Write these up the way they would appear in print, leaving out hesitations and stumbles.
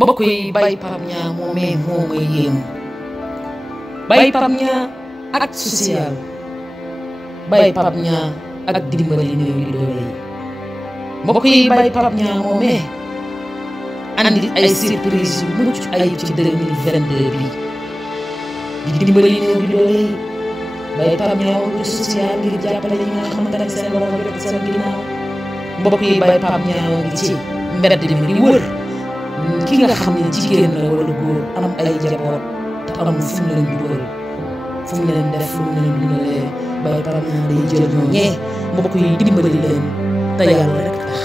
mbokk yi Baye Pape Niang moomee moo may yéemu Baye Pape Niang ak social Baye Pape Niang ak dimbali néew yi doole yi mbokk yi Baye Pape Niang moomee andi ay surprise yu mucc ayib ci 2022 bi di dimbali néew yi doole yi Baye Pape Niang woo ci social ngir jàppale ñi nga xamante ne seen loxo jot seen ginnaaw mbokk yi Baye Pape Niang woo ngi ci mbedd mi di wër ki nga xam ne jigéen la wala góor am ay jaboot te amul fu mu leen dugal fu mu leen def fu mu leen dundalee Baye Pape Niang day jël ñooñee mbokk yi dimbali leen te yàlla rek tax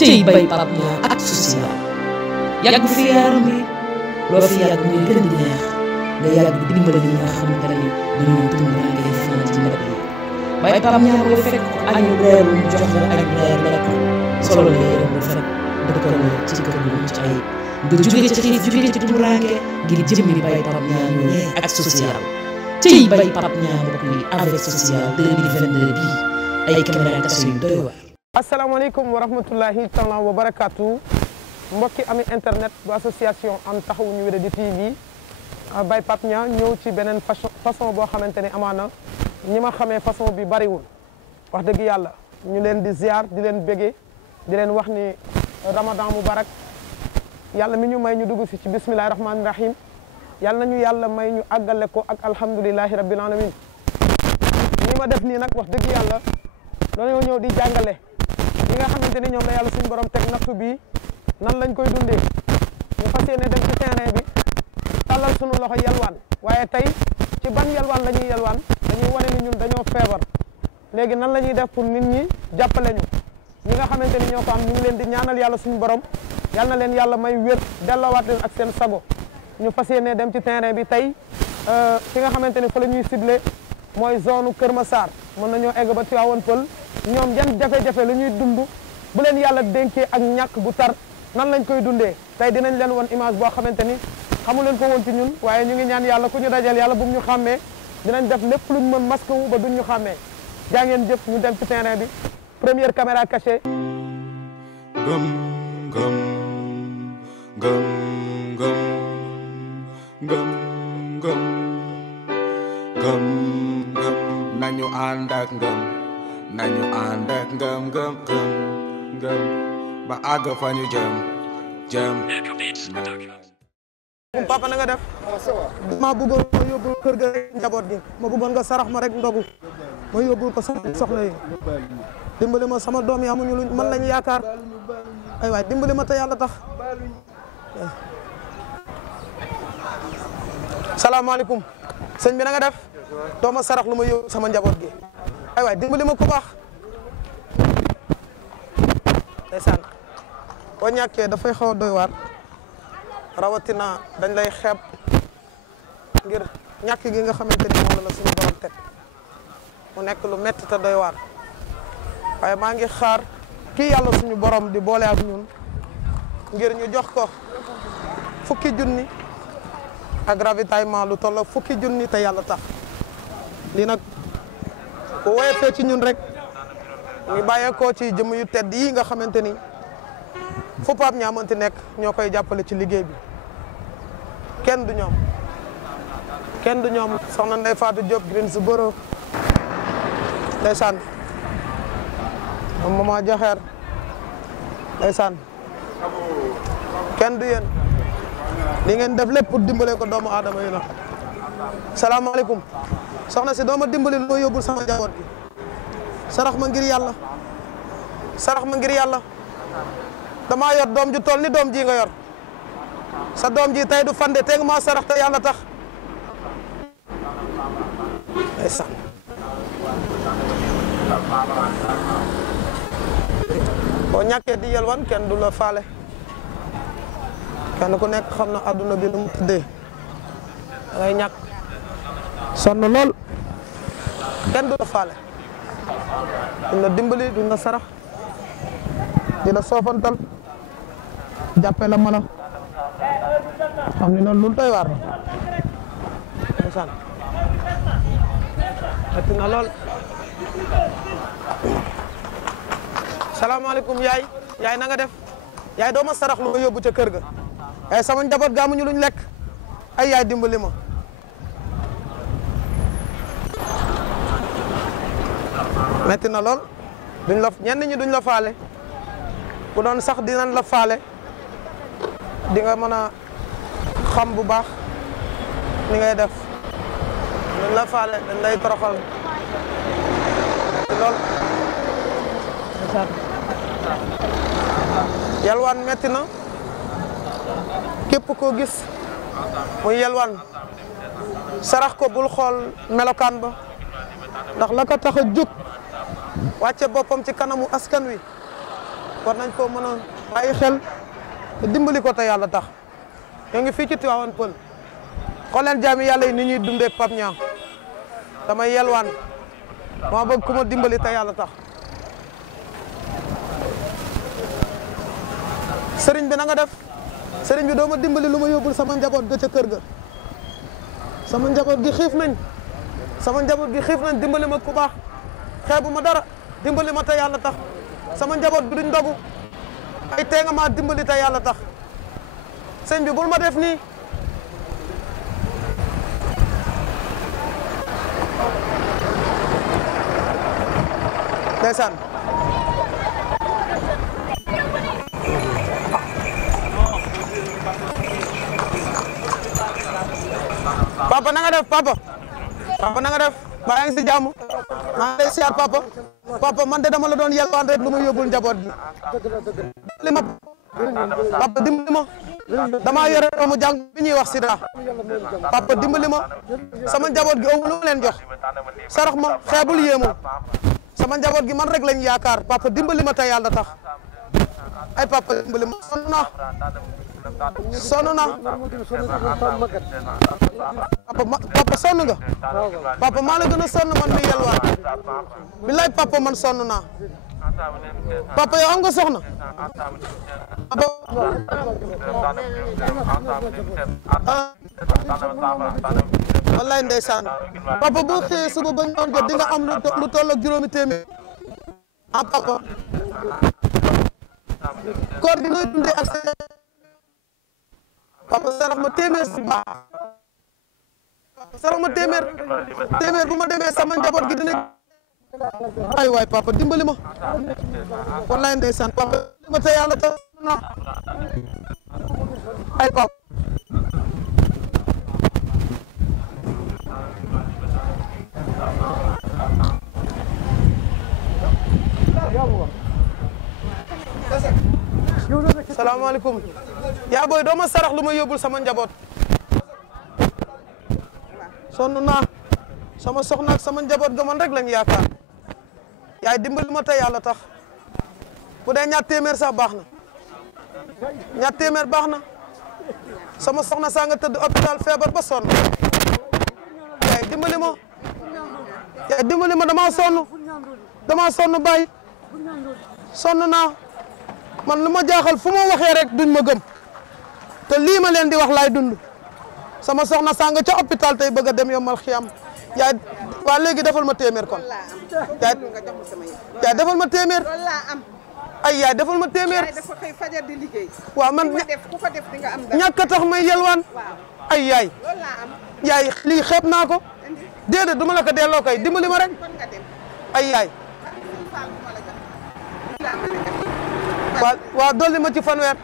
cëy Baye Pape Niang ak social yàgg fi yaaram bi loo fi yàgg muy gën di neex nga yàgg dimbali ñi nga xamante ne dañoo tumuraan ngay fanaan ci mbedd yi Baye Pape Niang boo fekk ko añu reer ñu jox la añu reer lekk solo la yéeram bu fekk dëkkaloo ci kër gi ci ay nga jóge ci xiif jóge ci tumuraange ngir jëmmi Baye Pape Niang ñooñee ak social cëy Baye Pape Niang mbokk yi avec social 2022 bii ay caméra kase yu doy waar. asalaamaaleykum wa rahmatullahi taala wa barakaatu mbokki ami internet bu association am taxawu ñu wéradi TV Baye Pape Niang ñëw ci beneen façon boo xamante ni amaana ñi ma xamee façon bi bariwul wax dëgg yàlla ñu leen di ziar di leen bége di leen wax ni Ramadan mubarak yàlla mi ñu may ñu dugg si ci bismillahi rahmaani rahim yàlla nañu yàlla may ñu àggale ko ak alhamdulilahi rabbil alamin ni ma def nii nag wax dëgg yàlla dañoo ñëw di jàngale ñi nga xamante ni ñoom la yàlla suñu borom teg nattu bi nan lañ koy dundee ñu fas yéene dem ci terrain bi tàllal suñu loxo yelwaan waaye tey ci ban yelwaan la ñuy yelwaan dañuy wane ni ñun dañoo feebar léegi nan la ñuy def pour nit ñi jàppale ñu ñi nga xamante ni ñoo ko am ñu ngi leen di ñaanal yàlla suñu borom yal na leen yàlla may wér delloowaat leen ak seen sago ñu fas yéene dem ci terrain bi tey fi nga xamante ni fa la ñuy ciblé mooy zone Kër Massar mën nañoo egg ba Tivaouane Peulh ñoom yan jafe-jafe la ñuy dund bu leen yàlla dénkee ak ñàkk bu tar nan lañ koy dundee tey dinañ leen won image boo xamante ni xamu leen ko woon ci ñun waaye ñu ngi ñaan yàlla ku ñu dajal yàlla bu ñu xàmmee dinañ def lépp luñ mën masque wu ba duñ ñu xàmmee jaa ngeen jëf ñu dem ci terrain bi première caméra cachée. Gëm gëm gëm gëm gëm gëm gëm gëm nañu ànd ak ngëm nañu ànd ak ngëm ngëm ngëm ngëm ba àgg fa ñu jëm papa na nga def ma bëggoon ma yóbbul kër ga rek njaboot gi ma bëggoon nga sarax ma rek ndogu ma yóbbul ko sama soxla yi dimbali ma sama doom yi amuñu luñ man lañu yaakaar ay waay dimbali ma te yàlla tax salaamaaleykum sëñ bi na nga def doo ma sarax lu ma yóbbu sama njaboot gi ay waay dimbali ma ko baax ndeysaan boo ñàkkee dafay xaw a doy waar rawatina dañ lay xeeb ngir ñàkk gi nga xamante ni moom la suñu borom teg mu nekk lu metti te doy waar waaye maa ngi xaar kii yàlla suñu borom di boole ak ñun ngir ñu jox ko fukki junni ak ravitaillement lu toll fukki junni te yàlla tax lii nag bu woyofee ci ñun rek ñu bàyyeekoo ci jëm yu tedd yi nga xamante ni fu Pape Niang mënti nekk ñoo koy jàppale ci liggéey bi kenn du ñoom soxna Ndeye Fatou Diop Greensboro ndeysaan moom mama jaxeer ndeysaan kenn du yéen li ngeen def lépp pour dimbale ko doomu aadama yi la salaamaaleykum soxna si dooma dimbali lu ma yóbbul sama njaboot gi sarax ma ngir yàlla sarax ma ngir yàlla damaa yor doom ju toll ni doom ji nga yor sa doom ji tey du fande te nga maa sarax te yàlla tax ndeysaan boo ñàkkee di yelwan kenn du la faale kenn ku nekk xam na adduna bi nu mu tëddee da ngay ñàkk sonn lool kenn du la faale duñ la dimbali duñ la sarax di la soofantal jàppe la mala xam ni noonu lu doy waar la ndeysaan metti na lool salaamaaleykum yaay na nga def yaay doo ma sarax lu ma yóbbu ca kër ga ay sama njaboot ga amuñu luñ lekk ay yaay dimbali ma metti na lool duñ la ñenn ñi duñ la faale bu doon sax dinañ la faale di nga mën a xam bu baax ni ngay def duñ la faale dañ lay toroxal lool yalwaan metti na képp koo gis muy yalwaan sarax ko bul xool melokaan ba ndax la ko tax a jóg wàcce boppam ci kanamu askan wi war nañ koo mën a bàyyi xel te dimbali ko te yàlla tax ñoo ngi fii ci Tivaouane Peulh xool leen jaami yàlla yi ni ñuy dundee Pape Niang damay yelwaan ma bëgg ku ma dimbali te yàlla tax sëriñ bi na nga def sëriñ bi doo ma dimbali lu ma yóbbul sama njaboot ga ca kër ga sama njaboot gi xiif nañ dimbali ma ku baax xeebu ma dara dimbali ma te yàlla tax sama njaboot bi duñ ndogu ay tee nga ma dimbali te yàlla tax sëñ bi bul ma def nii ndeysaan papa na nga def papa na nga def baa yaa ngi si jàmm maa ngi lay siyaar papa man de dama la doon yelwaan rek lu ma yóbbul njaboot gi li ma papa dimbali ma damaa yore doomu jàng bi ñuy wax sida papa dimbali ma sama njaboot gi aw lu ma leen jox sarax ma xeebul yéemu sama njaboot gi man rek lañ yaakaar papa dimbali ma te yàlla tax ay papa dimbali ma sonn na papa sonn nga papa maa la gën a sonn man mi yelwaan billaay papa man sonn naa papa yow am nga soxna wallaay ndeysaan papa boo xëyee suba ba ngoon jot di nga am lu toll ak juróomi téeméer papa koor gi nooy dundee ak papa sarax ma téeméer si baax sarax ma téeméer bu ma demee sama njaboot gi dina ay waay papa dimbali ma wallaay ndeysaan papa dimbali ma te yàlla tax na ay papa salaamaaleykum yaa booy doo ma sarax lu ma yóbbul sama njaboot sonn naa sama soxna ak sama njaboot ga man rek lañ yaakaar yaay dimbali ma te yàlla tax bu dee ñaar téeméer sax baax na ñaar téeméer baax na sama soxna saa nga tëdd hôpital feebar ba sonn yaay dimbali ma damaa sonn bàyyi sonn naa man lu ma jaaxal fu ma waxee rek duñ ma gëm te lii ma leen di wax laay dund sama soxna saa nga ca hôpital tey bëgg a dem yombal xiyam yaay waa léegi defal ma téeméer kon yaay defal ma téeméer ay yaay defal ma téeméer waaw man ñàkk a tax may yelwaan ay yaay lii xeeb naa ko déedéet du ma la ko delloo kay dimbali ma rek ay yaay waaw dolli ma ci fanweer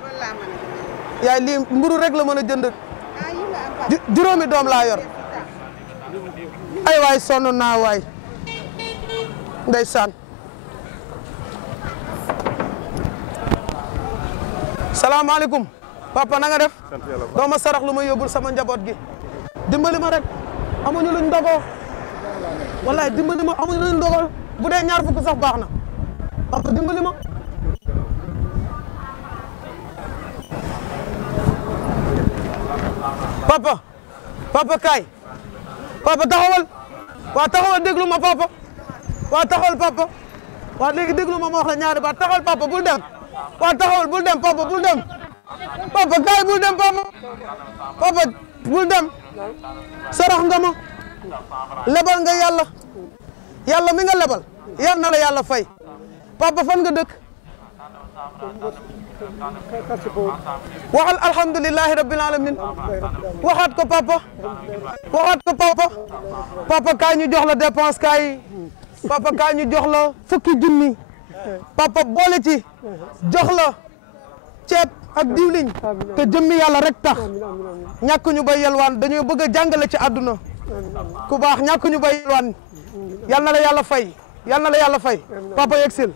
yaay lii mburu rek la mën a jënd juróomi doom laa yor ay waay sonn naa waay ndeysaan salaamaaleykum papa na nga def doo ma sarax lu ma yóbbul sama njaboot gi dimbali ma rek amuñu luñ ndogoo wallaay dimbali ma amuñu luñ ndogoo bu dee ñaar fukk sax baax na papa dimbali ma papa kaay papa taxawal déglu ma papa taxawal papa léegi déglu ma wax la ñaari baat taxawal papa bul dem taxawal bul dem papa bul dem kaay bul dem papa bul dem sarax nga ma lebal nga yàlla mi nga lebal yar na la yàlla fay papa fan nga dëkk waxal alhamdulillahi rabbil alamin waxaat ko papa waxaat ko papa papa kaay ñu jox la dépense kaay papa kaay ñu jox la fukki junni papa boole ci jox la ceeb ak diwliñ te jëmmi yàlla rek tax ñàkk ñu bay yelwaan dañoo bëgg a jàngale ci àdduna ku baax ñàkk ñu bay yelwaan yal na la yàlla fay yal na la yàlla fay papa yegsil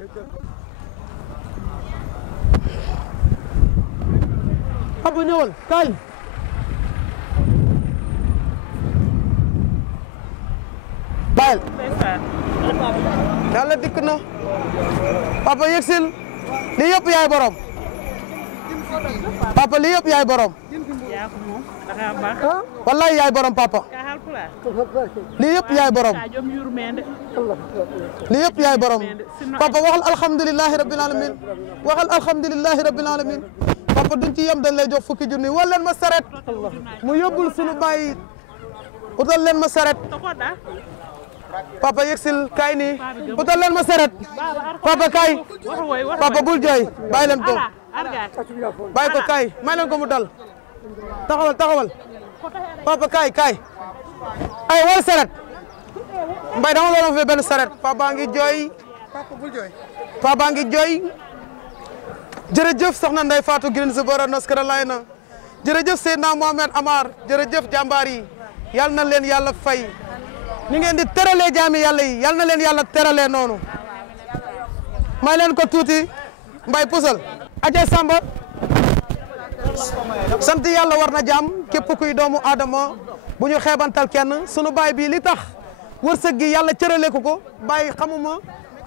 papa ñëwal kaay bayel yàlla dikk na papa yegsil lii yëpp yaay borom papa lii yëpp yaay borom wallahi yaay borom papa lii yëpp yaay borom lii yëpp yaay borom papa waxal alhamdulillahi rabbil alamin waxal alhamdulillahi rabbil alamin papa duñ ci yem dañ lay jox fukki junni wal leen ma saret mu yóbbul sunu bàyyi utal leen ma saret papa yegsil kaay nii utal leen ma saret papa kaay papa bul jooy bàyyi leen ko bàyyi ko kaay may leen ko mu dal taxawal taxawal papa kaay kaay ay wal saret mbay dama looloo fi benn saret papa ngi jooy papa ngi jooy jërëjëf soxna Ndeye Fatou Greensboro North Carolina jërëjëf Seydina Mohamed Amar jërëjëf jàmbaar yi yal na leen yàlla fay ni ngeen di teralee jaami yàlla yi yal na leen yàlla teralee noonu may leen ko tuuti mbay pusal aja Samba sant yàlla war na jaam képp kuy doomu aadama bu ñu xeebantal kenn sunu baay bi li tax wërsëg gi yàlla cërale ko baay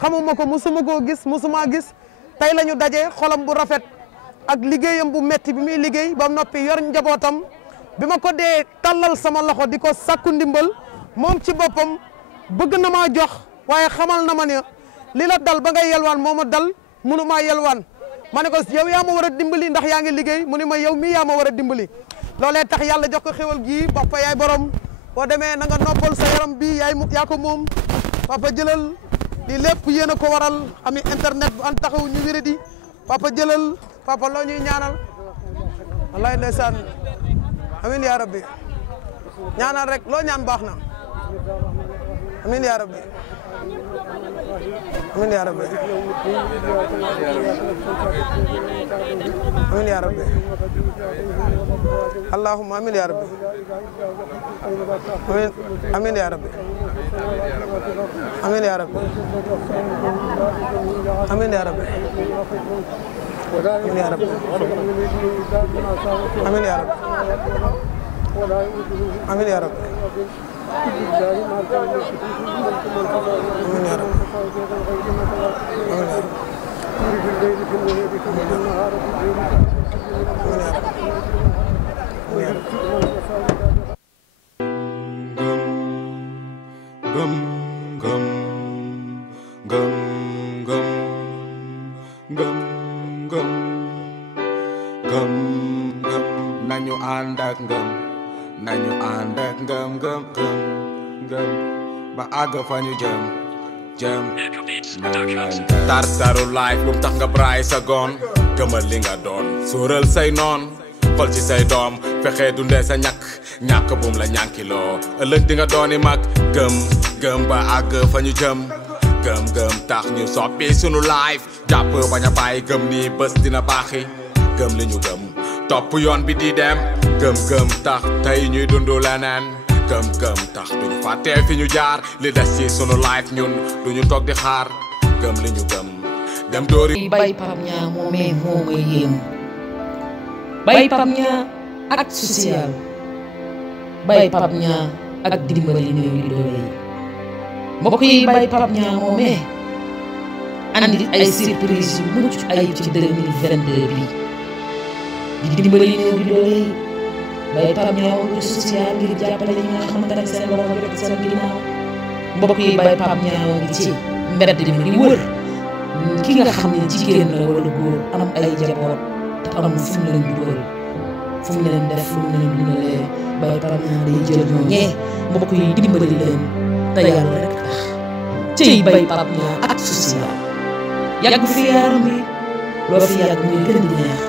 xamuma ko musuma koo gis musuma gis tey la ñu daje xolam bu rafet ak liggéeyam bu metti bi muy liggéey ba noppi yor njabootam bi ma ko dee tàllal sama loxo di ko sakku ndimbal moom ci boppam bëgg na maa jox waaye xamal na ma ne li la dal ba ngay yelwaan moo ma dal munu maa yelwaan ma ne ko yow yaa ma war a dimbali ndax yaa ngi liggéey mu ne ma yow mii yaa ma war a dimbali loolee tax yàlla jox ko xéwal gii papa yaay borom boo demee na nga noppal sa yaram bi yaa ko moom papa jëlal lii lépp yéen a ko waral ami internet bu an taxaw ñu wéradi papa jëlal papa loo ñuy ñaanal wallaay ndeysaan amin yaa rabbi ñaanal rek loo ñaan baax na amin yaa rabbi amin yaa rabbi amin yaa rabbi allahumma amin yaa rabbi amin yaa rabbi amin yaa rabbi amin yaa rabbi amin yaa rabbi amin yaa rabbi amin yaa rabbi nañu ànd ak ngëm nañu ànd ak ngëm ngëm ngëm ngëm ba àgg fa ñu jëm tartaru life bu tax nga braay sa goon gëmal li nga doon sóoral say noon xol ci say doom fexe dundee sa ñàkk bum la ñànkiloo ëllëg di nga dooni mag gëm ba àgg fa ñu jëm gëm tax ñu soppi sunu life jàpp bañ a bàyyi gëm ni bés dina baaxi gëm li ñu gëm topp yoon bi di dem gëm tax tey ñuy dundu leneen gëm tax duñu fàtte fi ñu jaar li des ci sunu life ñun duñu toog di xaar gëm li ñu gëm dem doori bay Pape Niang moomee moo may yéem bay Pape Niang ak social bay Pape Niang ak dimbali néew yi doole yi mbokk yi bay Pape Niang moomee andi ay surprise yu mucc ayib ci 2022 bi di dimbali néew yi doole yi bay Pape Niang wut social ngir jàppale ñi nga xamante ne seen loxo rek seen ginnaaw mbokk yi bay Pape Niang ngi ci mbedd mi di wër ki nga xam ne jigéen la wala góor am ay njaboot te amul fu mu leen dugal fu mu leen def fu mu leen dundalee bay Pape Niang day jël ñooñee mbokk yi dimbali leen te yàlla rek tax ciy bay Pape Niang ak social yàgg fi yaaram bi loo fi yàgg muy gën di neex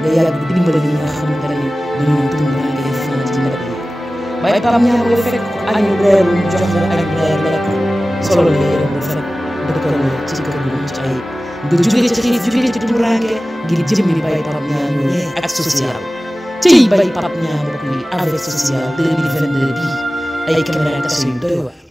nga yàgg dimbali ñi nga xamante ne dañoo tumuraange fanaan ci mbedd yi Baye Pape Niang nga fekk ko añu reer mu jox la añ reer lekk solo la yére bu rafet dëkkal la ci kër gu mucc ayib nga jóge ci xiif jóge ci tumuraange ngir jëmmi Baye Pape Niang ñëwee ak social cëy Baye Pape Niang mbokk yi avec social 2022 bii ay caméra kase yu doy waar